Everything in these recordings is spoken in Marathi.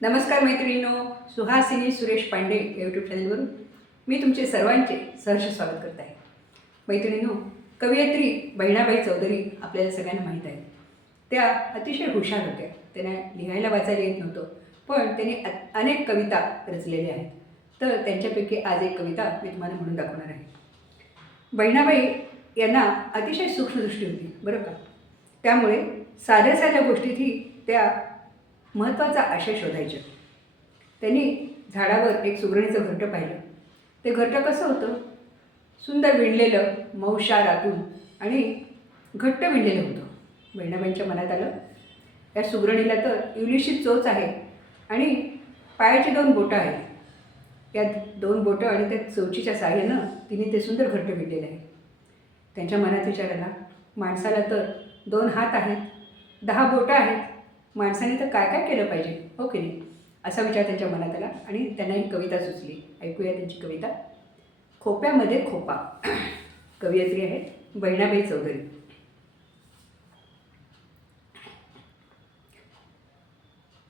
नमस्कार मैत्रिणींनो सुहासिनी सुरेश पांडे यूट्यूब चॅनलवरून मी तुमचे सर्वांचे सहर्ष स्वागत करत आहे. मैत्रिणींनो कवयित्री बहिणाबाई चौधरी आपल्याला सगळ्यांना माहीत आहे त्या अतिशय हुशार होत्या. त्यांना लिहायला वाचायला येत नव्हतं पण त्यांनी अनेक कविता रचलेल्या आहेत. तर त्यांच्यापैकी आज एक कविता मी तुम्हाला म्हणून दाखवणार आहे. बहिणाबाई यांना अतिशय सूक्ष्मदृष्टी होती बरं का? त्यामुळे साध्या साध्या गोष्टीतही त्या महत्त्वाचा आशय शोधायचे. त्यांनी झाडावर एक सुगरणीचं घरटं पाहिलं. ते घरटं कसं होतं? सुंदर विणलेलं मऊशा आतून आणि घट्ट विणलेलं होतं. बहिणाबाईंच्या मनात आलं या सुगरणीला तर इवलीशी चोच आहे आणि पायाची दोन बोटं आहेत. या दोन बोटं आणि त्या चोचीच्या साह्यानं तिने ते सुंदर घट्ट विणलेलं आहे. त्यांच्या मनात विचार आला माणसाला तर दोन हात आहेत दहा बोटं आहेत माणसाने तर काय काय केलं पाहिजे? हो की नाही? असा विचार त्यांच्या मनात आला आणि त्यांना एक कविता सुचली. ऐकूया त्यांची कविता. खोप्यामध्ये खोपा. कवयित्री आहेत बहिणाबाई चौधरी.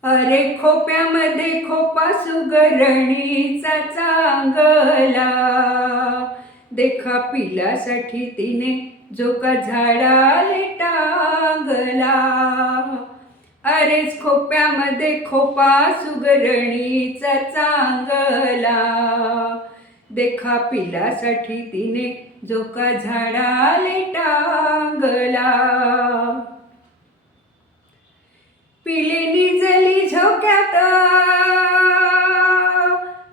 अरे खोप्यामध्ये खोपा सुगरणीचा चांगला. देखा पिलासाठी तिने जो का झाडाले टांगला. अरेच खोप्यामध्ये खोपा सुगरणीचा चांगला. देखा पिलासाठी तिने जोका झाडाले टांगला. पिली निजली झोक्यात.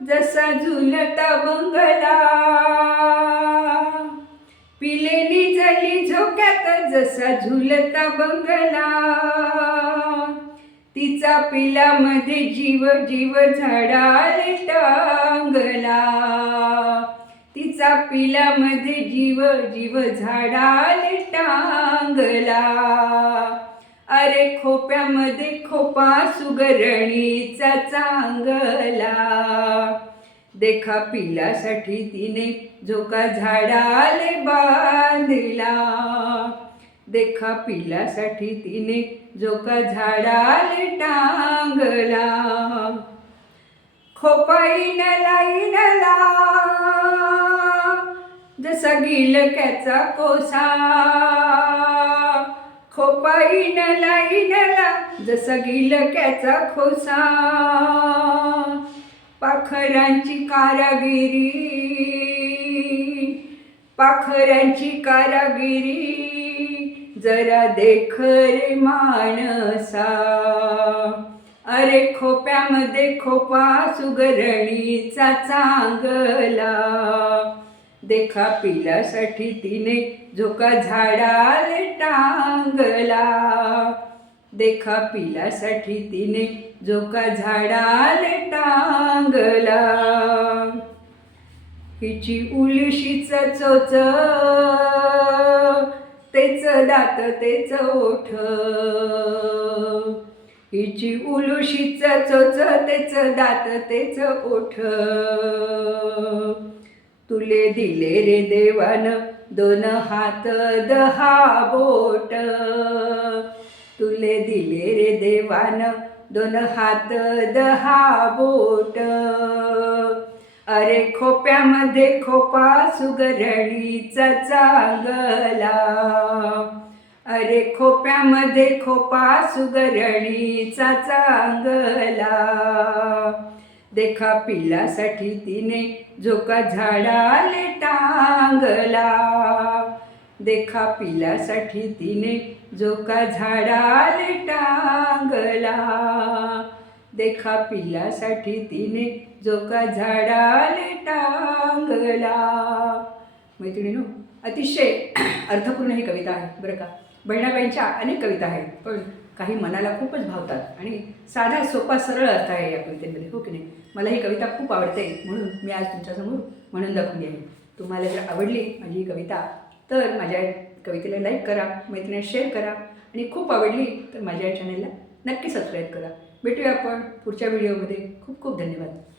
जसा झुलता बंगला. पिले निजली झोक्यात जसा झुलता बंगला. तिचा पिलामध्ये जीव जीव झाडाले टांगला. तिचा पिलामध्ये जीव जीव झाडाले टांगला. अरे खोप्यामध्ये खोपा सुगरणीचा चांगला. देखा पिलासाठी तिने झोका झाडाले बांधला. देखा पिलासाठी तिने जो का झाडाले टांगला. खोपाईन लाईनला जसा गिलक्याचा कोसा. खोपाईन लाईनला जसा गिलक्याचा खोसा पाखरांची कारागिरी. पाखरांची कारागिरी. जरा देख रे माणसा अरे खोप्यामध्ये खोपा सुगरणीचा चांगला. देखा पिलासाठी तिने झोका झाडाले टांगला. देखा पिलासाठी तिने झोका झाडाले टांगला. हिची उलशीचा चोच तेच दात तेच ओठ. हिची उलुशीच चोच तेच दात तेच ओठ. तुले दिले रे देवान दोन हात दहा बोट. तुले दिले रे देवान दोन हात दहा बोट. अरे खोप्यामध्ये खोपा सुगरणीचा चांगला. अरे खोप्यामध्ये खोपा सुगरणीचा चांगला. देखा पिलासाठी तिने झोका झाडाले टांगला. देखा पिलासाठी तिने झोका झाडाले टांगला. देखा पिल्लासाठी तिने झोका झाडाले टांगला. मैत्रिणीनो अतिशय अर्थपूर्ण ही कविता आहे बरं का? बहिणाबाईंच्या अनेक कविता आहेत पण काही मनाला खूपच भावतात आणि साधा सोपा सरळ अर्थ आहे या कवितेमध्ये हो की नाही? मला ही कविता खूप आवडते म्हणून मी आज तुमच्यासमोर म्हणून दाखवली आहे. तुम्हाला जर आवडली माझी ही कविता तर माझ्या कवितेला लाईक करा मैत्रिणी शेअर करा आणि खूप आवडली तर माझ्या चॅनलला नक्की सबस्क्राईब करा. भेटूया आपण पुढच्या व्हिडिओमध्ये. खूप खूप धन्यवाद.